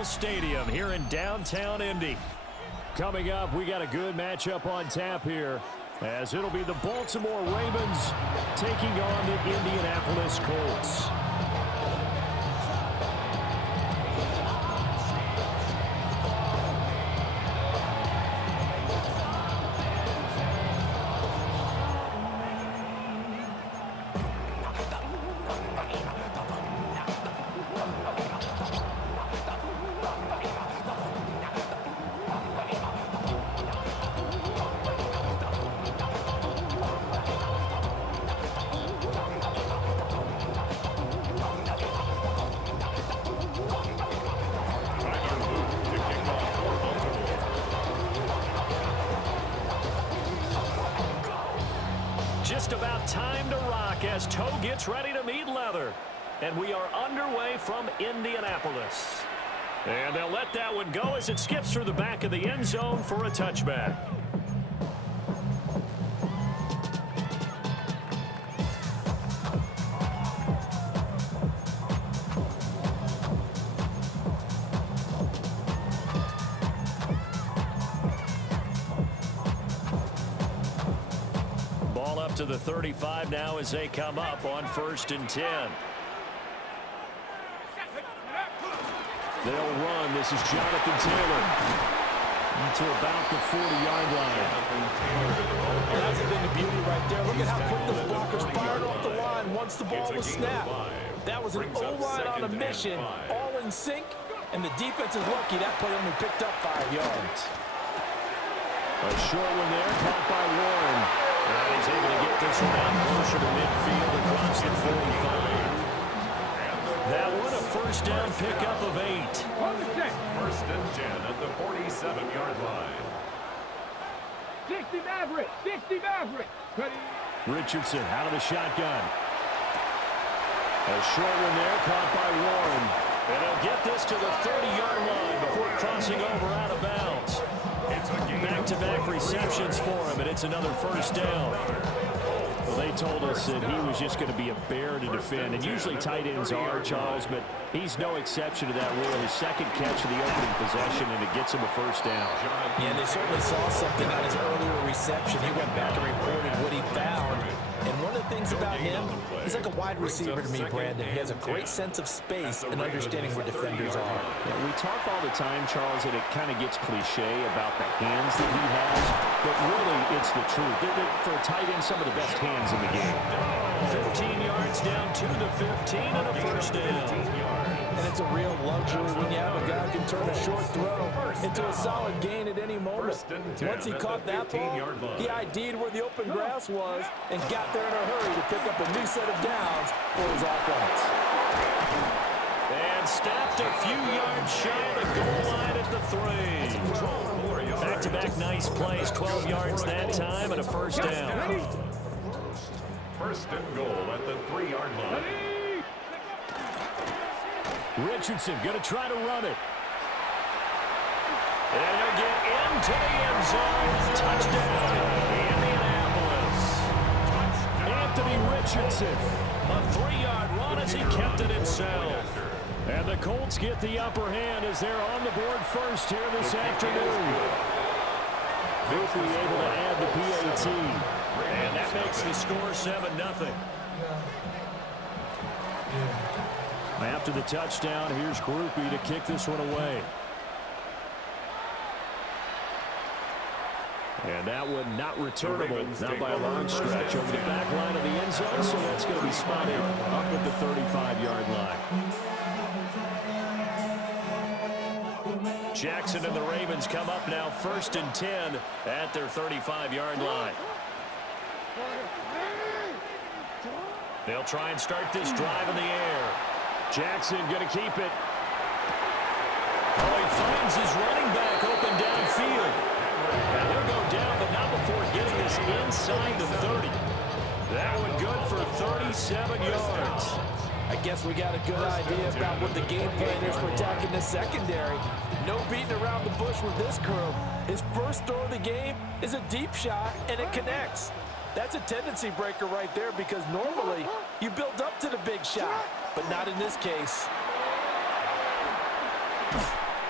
Memorial Stadium here in downtown Indy. Coming up, we got a good matchup on tap here, as it'll be the Baltimore Ravens taking on the Indianapolis Colts. Just about time to rock as toe gets ready to meet leather. And we are underway from Indianapolis. And they'll let that one go as it skips through the back of the end zone for a touchback. To the 35 now as they come up on 1st and 10. They'll run. This is Jonathan Taylor to about the 40-yard line. Well, that's been the beauty right there. Look at how quick those blockers fired off the line once the ball was snapped. That was an O-line on a mission, all in sync, and the defense is lucky that play only picked up 5 yards. A short one there, caught by Warren. And he's able to get this one out closer to midfield across the 45. That one a first down pickup of 8. 1st and 10 at the 47-yard line. 60 Maverick, 60 Maverick. Richardson out of the shotgun. A short one there, caught by Warren. And he'll get this to the 30-yard line before crossing over out of bounds. Back-to-back receptions for him, and it's another first down. Well, they told us that he was just going to be a bear to defend, and usually tight ends are, Charles, but he's no exception to that rule. His second catch of the opening possession, and it gets him a first down. Yeah, they certainly saw something on his earlier reception. He went back and reported what he found. And one of the things about him, he's like a wide receiver to me, Brandon. He has a great sense of space and understanding where defenders are. Yeah, we talk all the time, Charles, that it kind of gets cliche about the hands that he has, but really it's the truth. For a tight end, some of the best hands in the game. 15 yards down to the 15 and a first down. And it's a real luxury when you have a guy who can turn a short throw into a solid gain at any moment. Once he caught that ball, he ID'd where the open grass was and got there in a hurry to pick up a new set of downs for his offense. And stopped a few yards shy of the goal line at the 3. Back-to-back nice plays, 12 yards that time and a first down. 1st and goal at the 3-yard line. Richardson going to try to run it. And he'll get into the end zone. Touchdown, Indianapolis. Anthony Richardson, a 3-yard run as he kept it himself. And the Colts get the upper hand as they're on the board first here this afternoon. Quickly able to add the PAT. And that makes the score 7-0. After the touchdown, here's Groupie to kick this one away. And that one not returnable, not by a long stretch, over the back line of the end zone, so that's going to be spotted up at the 35-yard line. Jackson and the Ravens come up now 1st and 10 at their 35-yard line. They'll try and start this drive in the air. Jackson going to keep it. Oh, he finds his running back open downfield. And he'll go down, but not before getting this inside the 30. That one good for 37 yards. I guess we got a good idea about what the game plan is for attacking the secondary. No beating around the bush with this crew. His first throw of the game is a deep shot, and it connects. That's a tendency breaker right there because normally you build up to the big shot, but not in this case.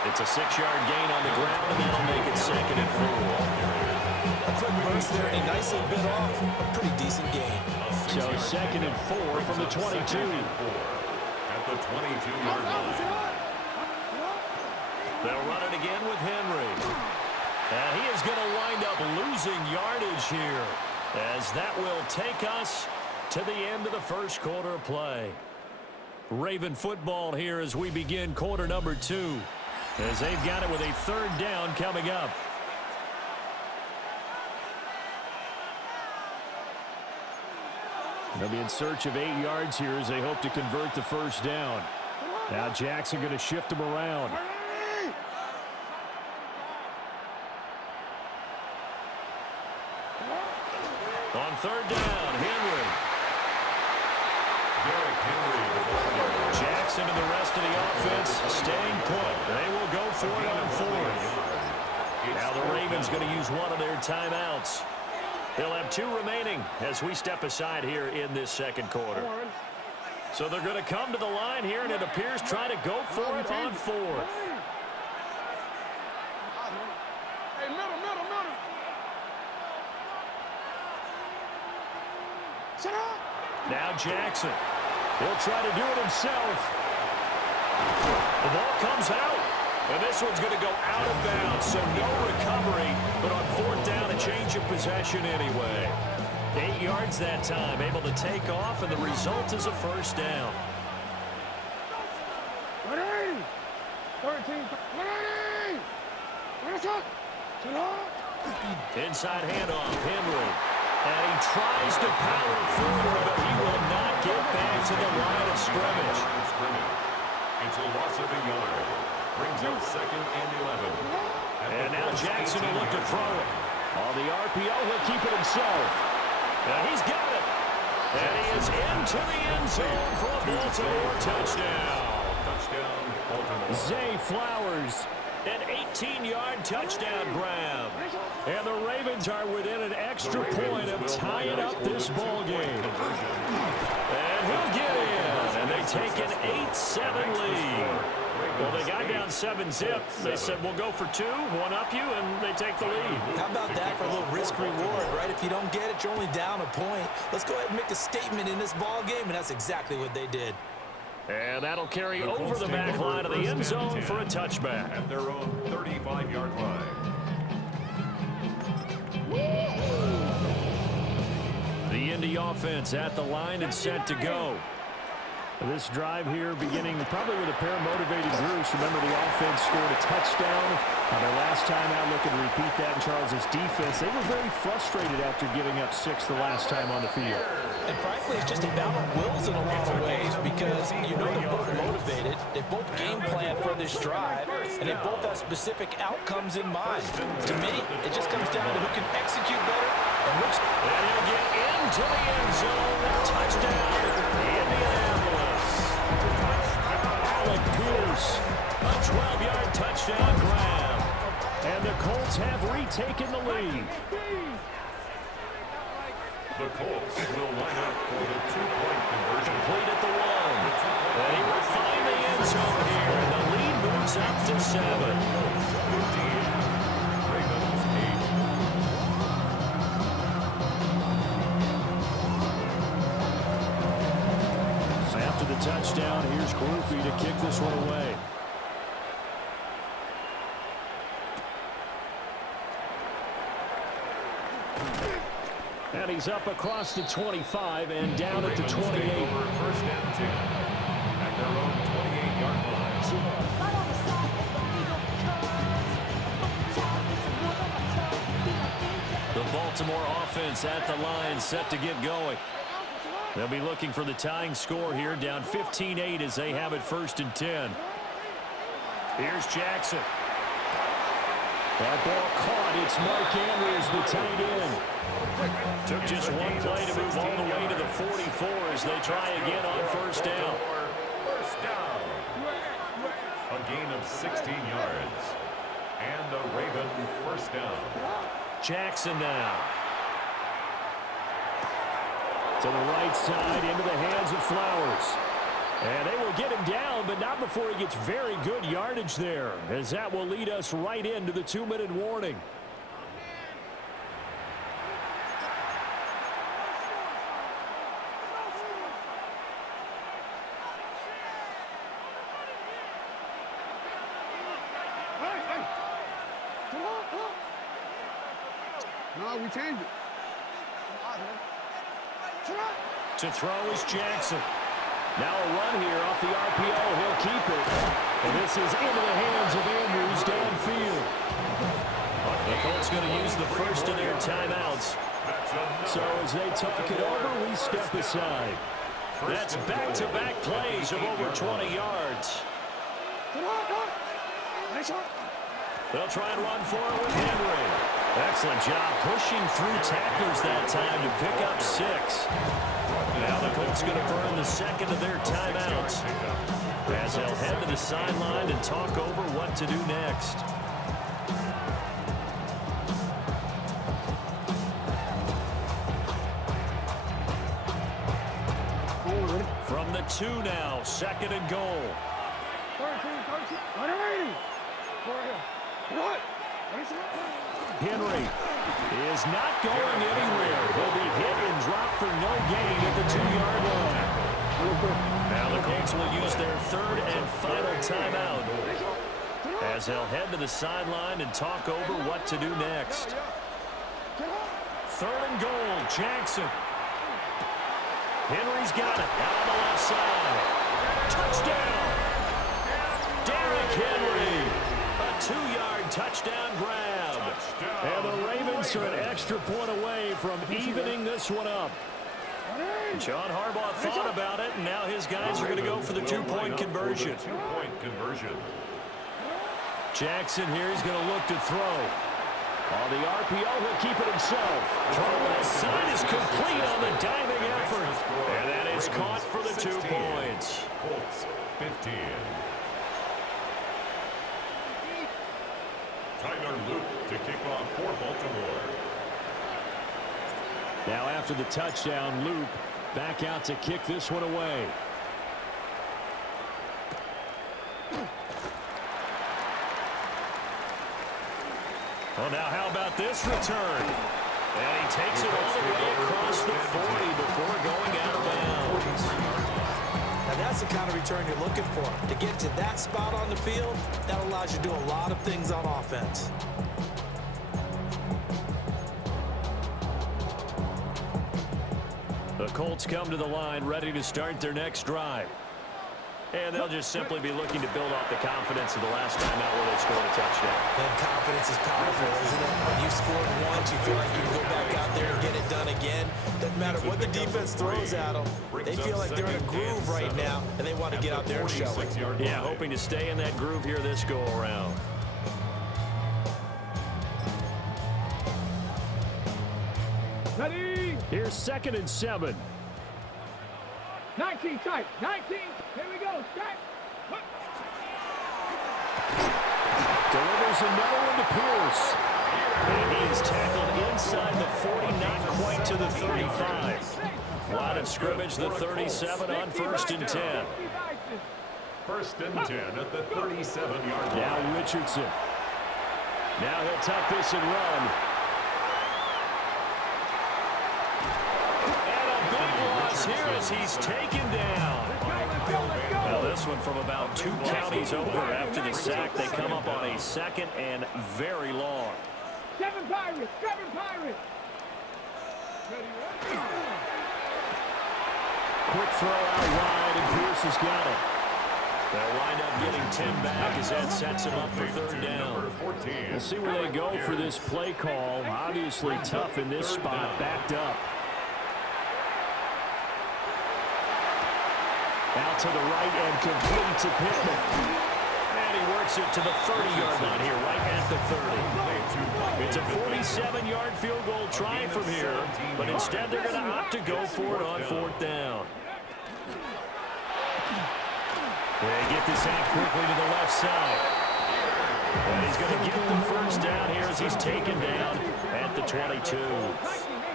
It's a 6-yard gain on the ground, and that'll make it 2nd and 4. A quick burst there, and he nicely bit off a pretty decent gain. So 2nd and 4 from the 22. At the 22-yard line. They'll run it again with Henry. And he is going to wind up losing yardage here, as that will take us to the end of the first quarter of play. Raven football here as we begin quarter number 2, as they've got it with a 3rd down coming up. They'll be in search of 8 yards here as they hope to convert the 1st down. Now Jackson going to shift them around. On 3rd down, Henry. Jackson and the rest of the offense staying put. They will go for it on 4th. Now the Ravens going to use one of their timeouts. They'll have 2 remaining as we step aside here in this 2nd quarter. So they're going to come to the line here, and it appears try to go for it on 4th. Hey, middle. Shut up. Now Jackson. He'll try to do it himself. The ball comes out. And this one's going to go out of bounds, so no recovery. But on 4th down, a change of possession anyway. 8 yards that time, able to take off, and the result is a 1st down. 13. 180. Inside handoff, Henry. And he tries to power forward, but he will not get back to the line of scrimmage. It's a loss of a yard. Brings up 2nd and 11. And now Jackson will look to throw it. On the RPO, he'll keep it himself. And he's got it. And he is into the end zone for a Baltimore touchdown. Touchdown, Baltimore. Zay Flowers, an 18-yard touchdown grab. And the Ravens are within an extra point of tying up this ball game. And he'll get in. And they take an 8-7 lead. Well, they got down 7-zip. They said, we'll go for 2, one up you, and they take the lead. How about that for a little risk-reward, right? If you don't get it, you're only down a point. Let's go ahead and make a statement in this ball game, and that's exactly what they did. And that'll carry over the back line of the end zone for a touchback. At their own 35-yard line. The Indy offense at the line and set to go. This drive here beginning probably with a pair of motivated groups. Remember, the offense scored a touchdown on their last time out. Looking to repeat that in Charles' defense. They were very frustrated after giving up 6 the last time on the field. And frankly, it's just a battle of wills in a lot of ways, because you know they're both motivated. They both game plan for this drive, and they both have specific outcomes in mind. To me, it just comes down to who can execute better and which. And he'll get into the end zone. Touchdown, Indianapolis. Alec Pierce, a 12-yard touchdown grab. And the Colts have retaken the lead. The Colts will line up for the 2-point conversion. Complete at the 1. And he will find the end zone here. And the lead moves up to 7. 15. Ravens 8. After the touchdown, here's Groupie to kick this one away. And he's up across the 25 and down at the 28. 1st and 10. At their own 28-yard line. The Baltimore offense at the line, set to get going. They'll be looking for the tying score here, down 15-8 as they have it 1st and 10. Here's Jackson. That ball caught. It's Mark Andrews, the tight end. Took just one play to move all the way to the 44 as they try again on 1st down. First down. A gain of 16 yards. And a Raven 1st down. Jackson now. To the right side, into the hands of Flowers. And they will get him down, but not before he gets very good yardage there, as that will lead us right into the 2-minute warning. No, we changed it. To throw is Jackson. Now a run here off the RPO. He'll keep it. And this is into the hands of Andrews downfield. The Colts going to use the first of their timeouts. So as they talk it over, we step aside. That's back-to-back plays of over 20 yards. They'll try and run for it with Henry. Excellent job pushing through tacklers that time to pick up 6. Now the Colts going to burn the second of their timeouts as they'll head to the sideline and talk over what to do next. From the 2 now, 2nd and goal. 13. What? Henry is not going anywhere. He'll be hit and dropped for no gain at the 2-yard line. Now the Colts will use their 3rd and final timeout as they'll head to the sideline and talk over what to do next. 3rd and goal, Jackson. Henry's got it out on the left side. Touchdown! Derrick Henry. A 2-yard touchdown grab. And the Ravens are an extra point away from evening this one up. John Harbaugh thought about it, and now his guys are going to go for the 2-point conversion. Jackson here is going to look to throw. On the RPO, he'll keep it himself. Throw aside is complete on the diving effort. And that is caught for the 2 points. Colts 15. Tyler Luke to kick off for Baltimore. Now after the touchdown, Luke back out to kick this one away. Well, now how about this return? And he takes it all the way across the 40 before going out of bounds. Now that's the kind of return you're looking for. To get to that spot on the field, that allows you to do a lot of things on offense. The Colts come to the line ready to start their next drive. And they'll just simply be looking to build off the confidence of the last time out where they scored a touchdown. That confidence is powerful, isn't it? When you scored once, you feel like you can go back out there and get it done again. Doesn't matter what the defense throws at them. They feel like they're in a groove right now, and they want to get out there and show it. Yeah, hoping to stay in that groove here this go-around. Ready? Here's 2nd and 7. 19 tight. 19. Here we go. Strike. Delivers another one to Pierce. And he is tackled inside the 40, not quite to the 35. Line of scrimmage, the 37 on 1st and 10. 1st and 10 at the 37-yard line. Now Richardson. Now he'll tuck this and run. And a big loss here as he's taken down. Now this one from about 2 counties over after the sack. They come up on a 2nd and very long. 7 Pirates. 7 Pirates. Quick throw out wide, and Pierce has got it. They'll wind up getting 10 back as that sets him up for 3rd down. We'll see where they go for this play call. Obviously tough in this spot, backed up. Out to the right and complete to Pittman. And he works it to the 30-yard line here, right at the 30. It's a 47-yard field goal try from here, but instead they're going to opt to go for it on 4th down. They get this out quickly to the left side. And he's going to get the 1st down here as he's taken down at the 22.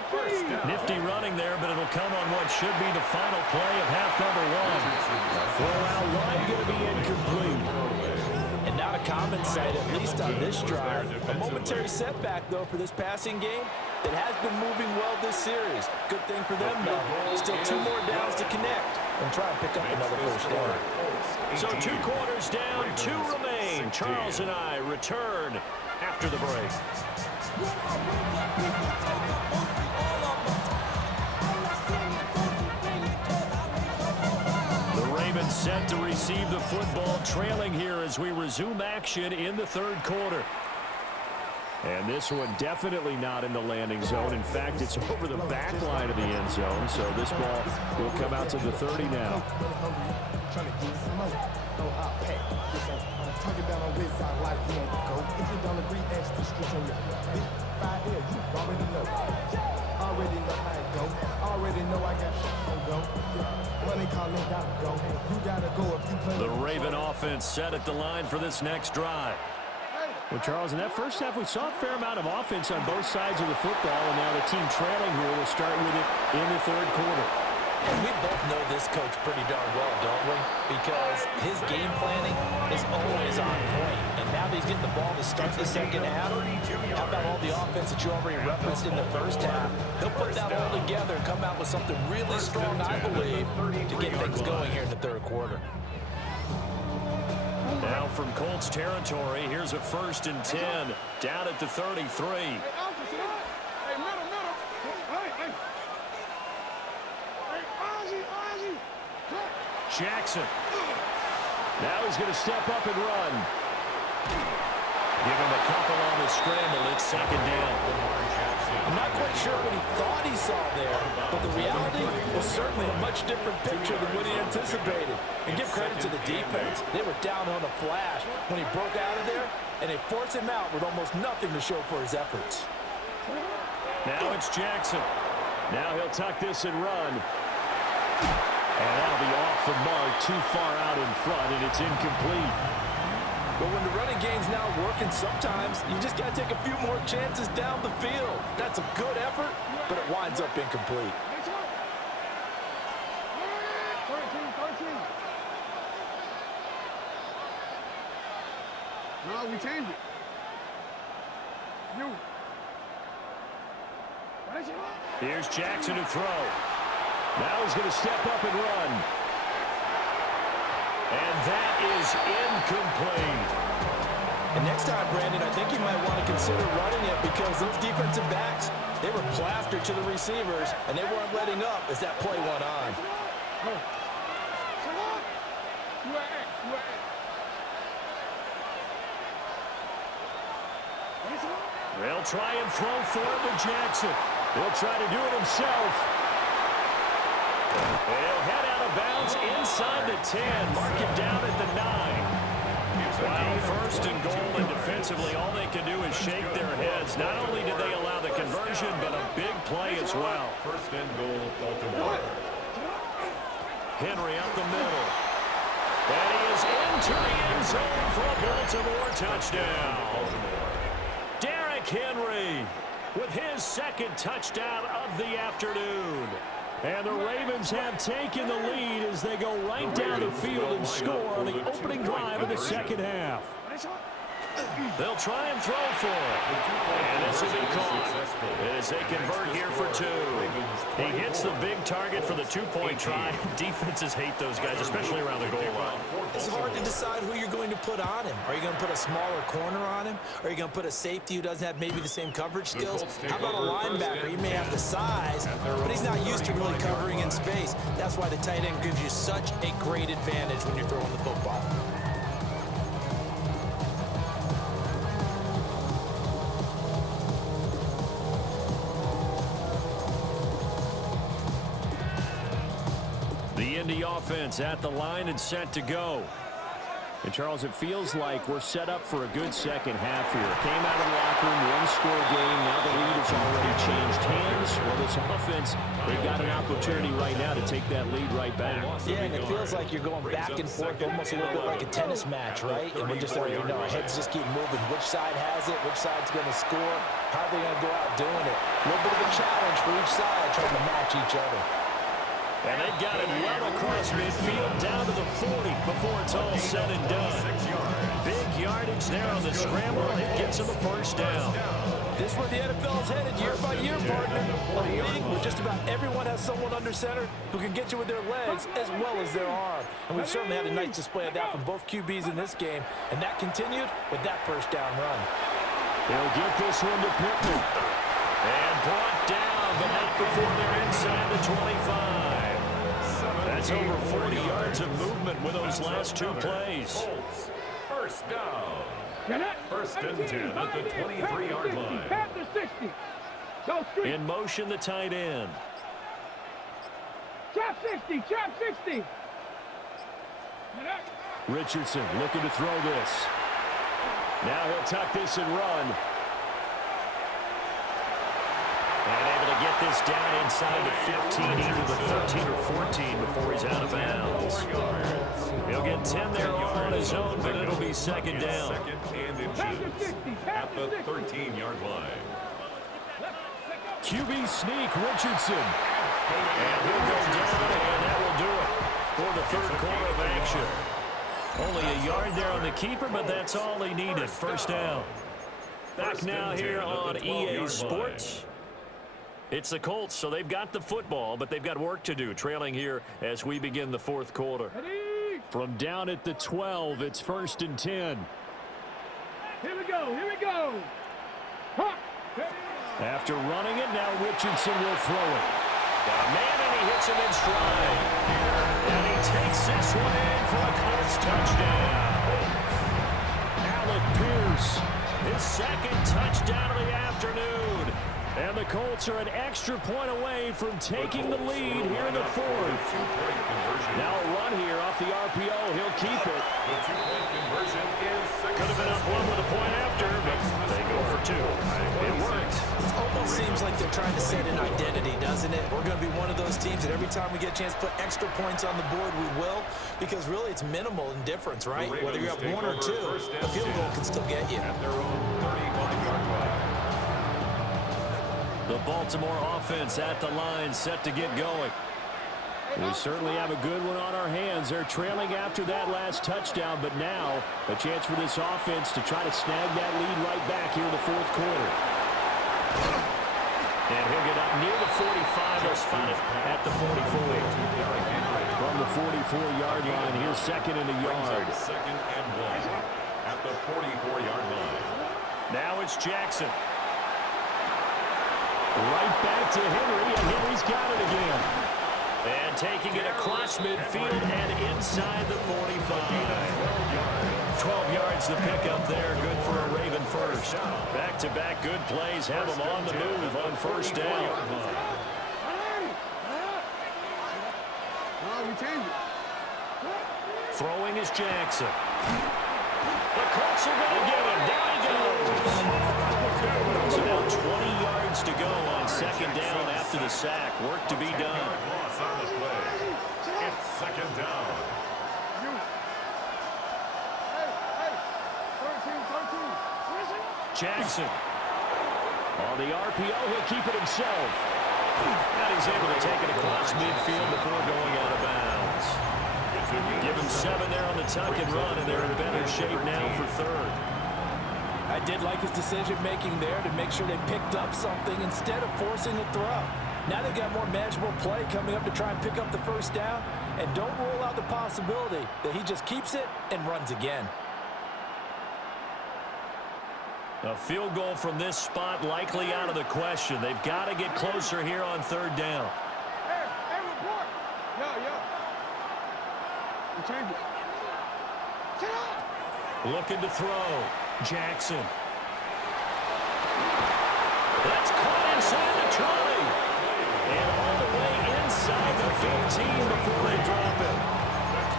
First down. Nifty running there, but it'll come on what should be the final play of half number one. The throw out wide going to be incomplete. And not a common sight, at least on this drive. A momentary setback, though, for this passing game that has been moving well this series. Good thing for them, though. Still 2 more downs to connect and try and pick up another first down. So 2 quarters down, 2 remain. Charles and I return after the break. The Ravens set to receive the football, trailing here as we resume action in the 3rd quarter. And this one definitely not in the landing zone. In fact, it's over the back line of the end zone. So this ball will come out to the 30 now. The Raven offense set at the line for this next drive. Well, Charles, in that first half, we saw a fair amount of offense on both sides of the football, and now the team trailing here will start with it in the 3rd quarter. And we both know this coach pretty darn well, don't we? Because his game planning is always on point. And now that he's getting the ball to start the second half, how about all the offense that you already referenced in the first half? He'll put that all together and come out with something really strong, I believe, to get things going here in the 3rd quarter. Now from Colts territory, here's a 1st and 10, down at the 33. Hey, officer. Hey, middle. Hey. Hey, Ozzie. Jackson. Now he's going to step up and run. Give him a couple on the scramble. It's 2nd down. I'm not quite sure what he thought he saw there, but the reality was certainly a much different picture than what he anticipated. And give credit to the defense. They were down on a flash when he broke out of there, and they forced him out with almost nothing to show for his efforts. Now it's Jackson. Now he'll tuck this and run. And that'll be off the mark, too far out in front, and it's incomplete. But when the running game's not working, sometimes you just got to take a few more chances down the field. That's a good effort, but it winds up incomplete. 13. No, we changed it. You. Here's Jackson to throw. Now he's going to step up and run. And that is incomplete. And next time, Brandon, I think you might want to consider running it because those defensive backs, they were plastered to the receivers, and they weren't letting up as that play went on. They'll try and throw for it with Jackson. He'll try to do it himself. He'll head out of bounds inside the 10. Mark him down at the 9. Well, 1st and goal, and defensively, all they can do is shake their heads. Not only did they allow the conversion, but a big play as well. 1st and goal, Baltimore. Henry up the middle. And he is into the end zone for a Baltimore touchdown. Derrick Henry with his 2nd touchdown of the afternoon. And the Ravens have taken the lead as they go right down the field and score on the opening drive of the 2nd half. They'll try and throw for it. And this will be caught as they convert here for 2. He hits the big target for the 2-point try. Defenses hate those guys, especially around the goal line. It's hard to decide who you're going to put on him. Are you going to put a smaller corner on him? Are you going to put a safety who doesn't have maybe the same coverage skills? How about a linebacker? He may have the size, but he's not used to really covering in space. That's why the tight end gives you such a great advantage when you're throwing the football. The Indy offense at the line and set to go. And, Charles, it feels like we're set up for a good second half here. Came out of the locker room, one-score game. Now the lead has already changed hands. Well, this offense, they've got an opportunity right now to take that lead right back. Yeah, and it feels like you're going back and forth, almost a little bit like a tennis match, right? And we're just letting you know, our heads just keep moving. Which side has it? Which side's going to score? How are they going to go out doing it? A little bit of a challenge for each side, trying to match each other. And they've got it well across midfield down to the 40 before it's all said and done. Big yardage there on the scramble, and it gets them a first down. This is where the NFL is headed year by year, partner. A league where just about everyone has someone under center who can get you with their legs as well as their arm. And we've certainly had a nice display of that from both QBs in this game, and that continued with that first down run. They'll get this one to Pittman. And brought down, but not before they're inside the 25. That's over 40 yards of movement with those last two plays. First down. First and 10 at the 23-yard line. In motion, the tight end. Trap 60, trap 60. Richardson looking to throw this. Now he'll tuck this and run. And able to get this down inside the 15, either the 13 or 14 before he's out of bounds. He'll get 10 there on his own, but it'll be second down. Second and inches at the 13-yard line. QB sneak, Richardson. And he'll go down, and that will do it for the third quarter of action. Only a yard there on the keeper, but that's all he needed. First down. Back now here on EA Sports. It's the Colts, so they've got the football, but they've got work to do, trailing here as we begin the fourth quarter. From down at the 12, it's first and 10. Here we go, here we go. Huh. After running it, now Richardson will throw it. Got a man, and he hits him in stride. And he takes this one in for a Colts touchdown. Alec Pierce, his second touchdown of the afternoon. And the Colts are an extra point away from taking the lead here in the fourth. Now a run here off the RPO. He'll keep it. The two-point conversion is successful. Could have been up one with a point after, but they go for two. It worked. It almost seems like they're trying to set an identity, doesn't it? We're going to be one of those teams that every time we get a chance to put extra points on the board, we will. Because really, it's minimal in difference, right? Whether you're up one or two, a field goal can still get you. At their own 35-yard line. The Baltimore offense at the line, set to get going. We certainly have a good one on our hands. They're trailing after that last touchdown, but now a chance for this offense to try to snag that lead right back here in the fourth quarter. And he'll get up near the 45. They'll spot it at the 44. From the 44-yard line, here's second and a yard. Second and 1 at the 44-yard line. Now it's Jackson. Right back to Henry, and Henry's got it again. And taking it across midfield and inside the 45. 12 yards the pickup there, good for a Raven first. Back-to-back good plays have them on the move on first down. Throwing is Jackson. The Colts are going to get him. Down he goes. So now 20 yards to go on second down after the sack. Work to be done. Loss on the play. It's second down. Jackson. On the RPO, he'll keep it himself. And he's able to take it across midfield before going out of bounds. Give him 7 there on the tuck and run, and they're in better shape now for third. I did like his decision-making there to make sure they picked up something instead of forcing a throw. Now they've got more manageable play coming up to try and pick up the first down, and don't rule out the possibility that he just keeps it and runs again. A field goal from this spot likely out of the question. They've got to get closer here on third down. Hey, report. Yo. We changed it. Sit up. Looking to throw. Jackson. That's caught inside the 20. And all the way inside the 15 before they drop it.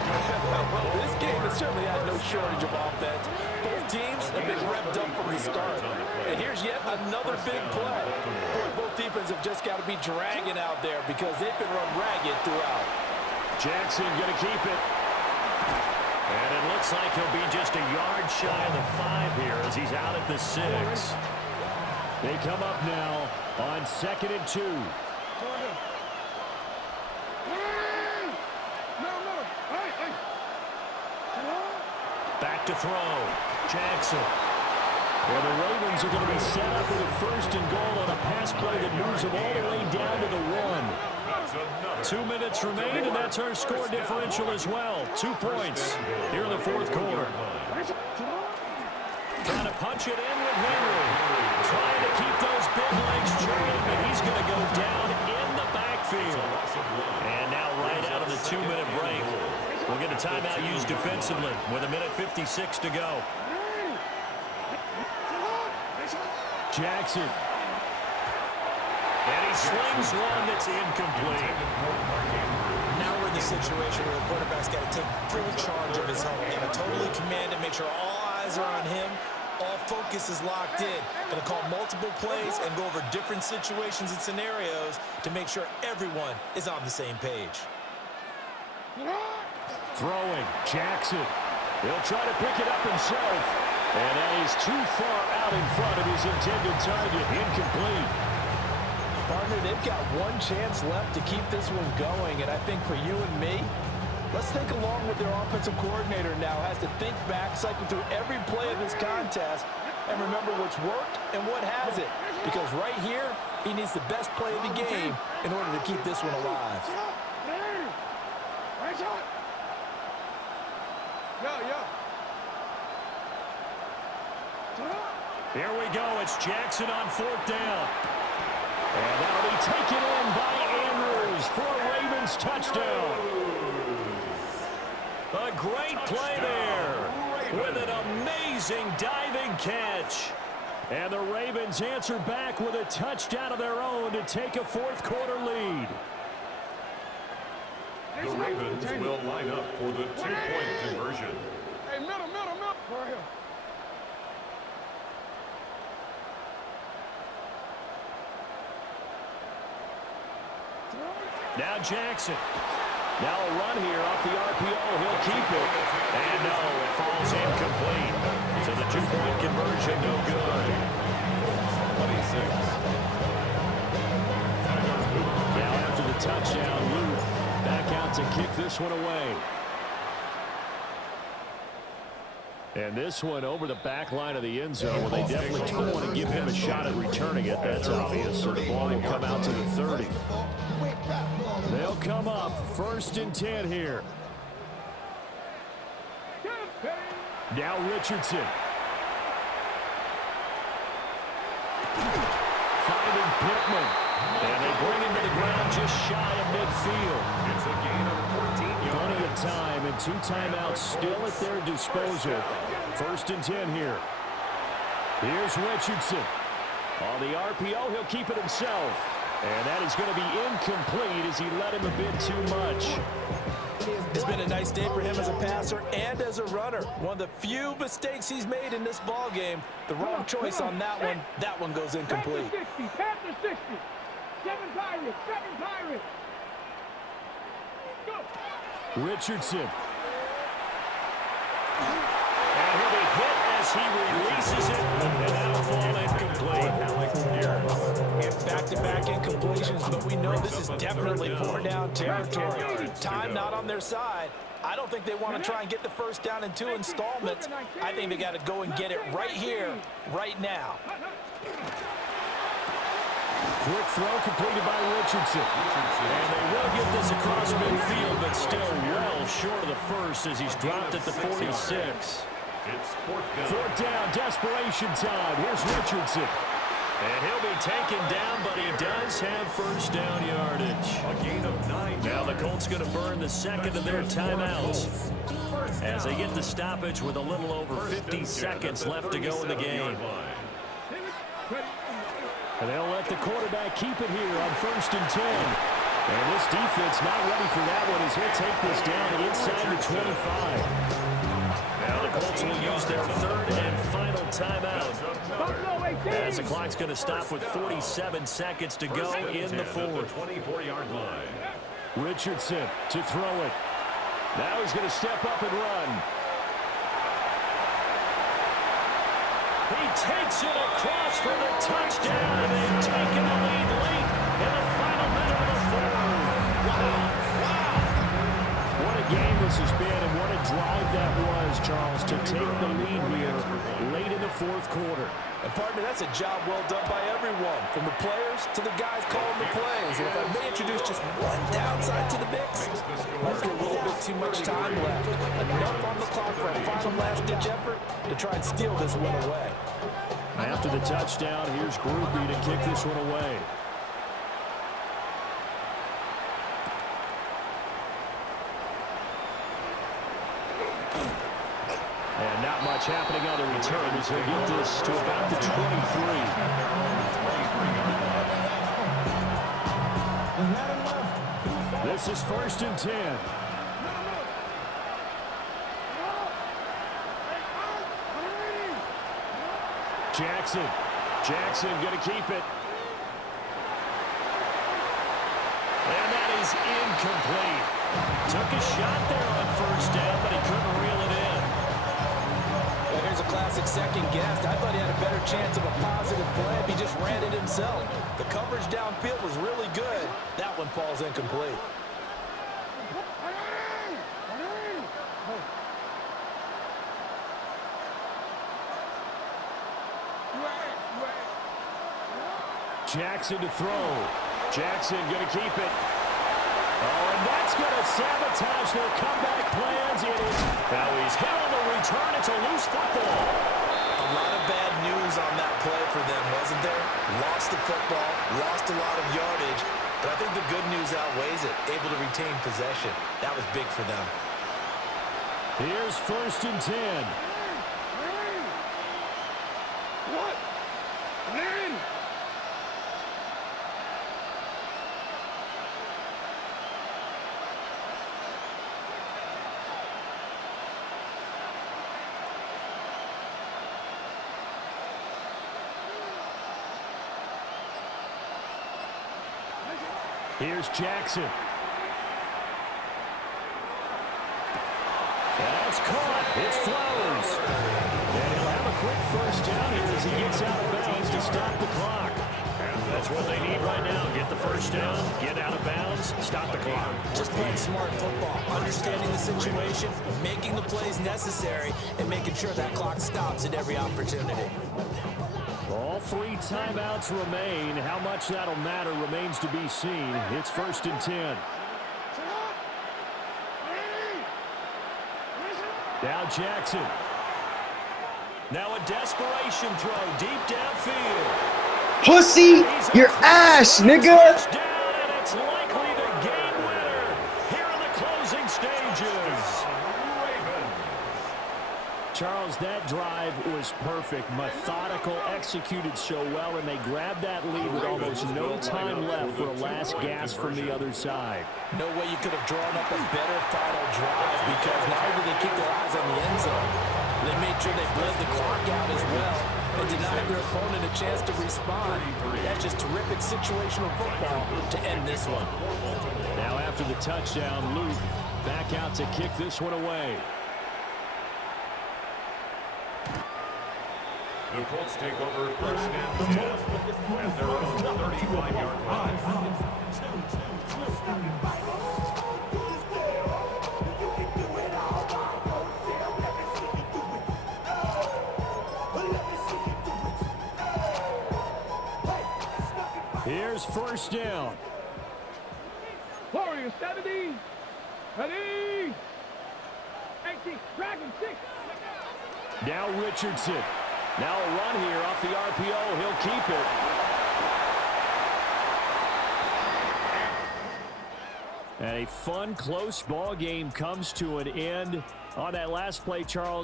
Well, this game has certainly had no shortage of offense. Both teams have been revved up from the start. And here's yet another big play. Boy, both defenses have just got to be dragging out there because they've been run ragged throughout. Jackson going to keep it. And it looks like he'll be just a yard shy of the 5 here as he's out at the 6. They come up now on 2nd and 2. Back to throw. Jackson. Well, the Ravens are going to be set up with a 1st and goal on a pass play that moves them all the way down to the 1. 2 minutes remain, and that's our score differential as well. 2 points here in the 4th quarter. Trying to punch it in with Henry. Trying to keep those big legs churning, but he's going to go down in the backfield. And now right out of the 2-minute break, we'll get a timeout used defensively with 1:56 to go. Jackson. And he slings one that's incomplete. Now we're in the situation where the quarterback's got to take full charge of his home. Got to totally command it, make sure all eyes are on him. All focus is locked in. Going to call multiple plays and go over different situations and scenarios to make sure everyone is on the same page. Throwing. Jackson. He'll try to pick it up himself. And that is too far out in front of his intended target. Incomplete. Partner, they've got one chance left to keep this one going, and I think for you and me, let's think along with their offensive coordinator now. Has to think back, cycle through every play of this contest, and remember what's worked and what hasn't. Because right here, he needs the best play of the game in order to keep this one alive. Here we go. It's Jackson on 4th down. And that'll be taken in by Andrews for a Ravens touchdown. A great play there with an amazing diving catch. And the Ravens answer back with a touchdown of their own to take a 4th quarter lead. The Ravens will line up for the 2-point conversion. Hey, middle. For real. Now Jackson. Now a run here off the RPO. He'll keep it. And no, it falls incomplete. So the 2-point conversion no good. 26. Now after the touchdown, Luke back out to kick this one away. And this one over the back line of the end zone. Well, they definitely don't want to give him a shot at returning it. That's obvious. So the ball will come out to the 30. They'll come up 1st and 10 here. Now Richardson. Finding Pittman. And they bring him to the ground just shy of midfield. It's a gain of 14 yards. Plenty of time and 2 timeouts still at their disposal. 1st and 10 here. Here's Richardson. On the RPO, he'll keep it himself. And that is going to be incomplete as he led him a bit too much. It's been a nice day for him as a passer and as a runner. One of the few mistakes he's made in this ball game. The wrong choice on that one. That one goes incomplete. Pass to 60. 7 Pirates. Go. Richardson. And he'll be hit as he releases it. And that'll fall incomplete. Back-to-back incompletions, but we know this is definitely 4-down territory. Time not on their side. I don't think they want to try and get the 1st down in 2 installments. I think they got to go and get it right here, right now. Quick throw completed by Richardson. And they will get this across midfield, but still well short of the 1st as he's dropped at the 46. It's 4th down, desperation time. Here's Richardson. And he'll be taken down, but he does have 1st down yardage. A gain of 9 Now the Colts going to burn the 2nd of their timeouts as they get the stoppage with a little over 50 seconds left to go in the game. And they'll let the quarterback keep it here on 1st and 10. And this defense not ready for that one as he'll take this down inside the 25. Now the Colts will use their third and final timeout. As the clock's going to stop with 47 seconds to go in the fourth. 24-yard line. Richardson to throw it. Now he's going to step up and run. He takes it across for the touchdown. They've taken the lead late in the final minute of the fourth. Wow. What a game this has been, and what a drive that was, Charles, to take the lead here late in the fourth quarter. And partner, that's a job well done by everyone, from the players to the guys calling the plays. And if I may introduce just one downside to the mix, might be a little bit too much time left. Enough on the clock for a final last-ditch effort to try and steal this one away. After the touchdown, here's Groupie to kick this one away. And not much happening on the return as he'll get this to about the 23. This is 1st and 10. Jackson going to keep it. And that is incomplete. Took a shot there on 1st down, but he couldn't reel it in. Well, here's a classic second guess. I thought he had a better chance of a positive play if he just ran it himself. The coverage downfield was really good. That one falls incomplete. Jackson to throw. Jackson going to keep it. Oh, and that's going to sabotage their comeback plans. It is. Now he's hit on the return. It's a loose football. A lot of bad news on that play for them, wasn't there? Lost the football, lost a lot of yardage, but I think the good news outweighs it. Able to retain possession. That was big for them. Here's 1st and 10. What? Man! Here's Jackson. That's caught. It's Flowers. And he'll have a quick 1st down here as he gets out of bounds to stop the clock. And that's what they need right now. Get the 1st down, get out of bounds, stop the clock. Just playing smart football, understanding the situation, making the plays necessary, and making sure that clock stops at every opportunity. All 3 timeouts remain. How much that'll matter remains to be seen. It's 1st and 10. Now Jackson. Now a desperation throw deep downfield. Pussy, your ass, nigga. Touchdown, and it's likely the game winner here in the closing stages. Charles, that drive was perfect. Methodical, executed so well, and they grabbed that lead with almost no time left for a last gasp from the other side. No way you could have drawn up a better final drive, because not only did they keep their eyes on the end zone, they made sure they bled the clock out as well and denied their opponent a chance to respond. That's just terrific situational football to end this one. Now after the touchdown, Luke back out to kick this one away. The Colts take over 1st and 10 at their own 35-yard line. Here's 1st down. Warrior 70. Ready. 18. Dragon 6. Now Richardson. Now a run here off the RPO. He'll keep it. And a fun, close ball game comes to an end on that last play, Charles.